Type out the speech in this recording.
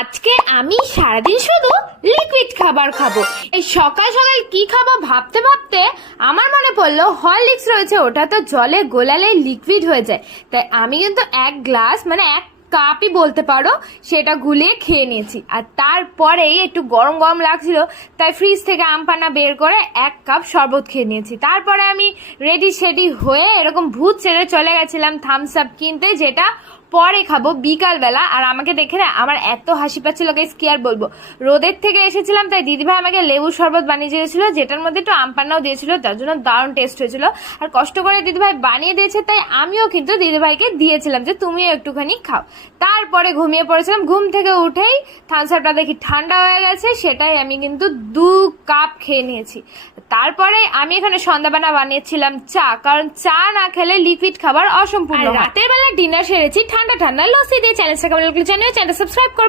আজকে আমি সারাদিন শুধু লিকুইড খাবার খাবো। এই সকাল সকাল কি খাবো ভাবতে ভাবতে আমার মনে পড়লো হরলিক্স রয়েছে, ওটা তো জলে গোলালে লিকুইড হয়ে যায়। তাই আমি কিন্তু এক গ্লাস মানে এক কাপই বলতে পারো সেটা গুলিয়ে খেয়ে নিয়েছি। আর তারপরেই একটু গরম গরম লাগছিল তাই ফ্রিজ থেকে আমপান্না বের করে এক কাপ শরবত খেয়ে নিয়েছি। তারপরে আমি রেডি সেডি হয়ে এরকম ভূত ছেড়ে চলে গেছিলাম থামস আপ কিনতে, যেটা পরে খাবো বিকালবেলা। আর আমাকে দেখে না আমার এত হাসি পাচ্ছিল গাইস, কি আর বলবো। রোদের থেকে এসেছিলাম তাই দিদিভাই আমাকে লেবুর শরবত বানিয়ে দিয়েছিল, যেটার মধ্যে একটু আমপান্নাও দিয়েছিল, যার জন্য দারুণ টেস্ট হয়েছিল। আর কষ্ট করে দিদিভাই বানিয়ে দিয়েছে তাই আমিও কিন্তু দিদিভাইকে দিয়েছিলাম যে তুমিও একটুখানি খাও। তারপরে ঘুমিয়ে পড়েছিলাম, ঘুম থেকে উঠেই থামস আপটা দেখি ঠান্ডা হয়ে গেছে, সেটাই আমি কিন্তু 2 কাপ খেয়ে নিয়েছি। তারপরে আমি এখানে সন্ধ্যাবেলা বানিয়েছিলাম চা, কারণ চা না খেলে লিকুইড খাবার অসম্পূর্ণ। রাতের বেলা ডিনার সেরেছি ঠান্ডা ঠান্ডা লস্যি দিয়ে। চ্যানেলটা কেমন লাগলো জানিও, চ্যানেলটা সাবস্ক্রাইব করো।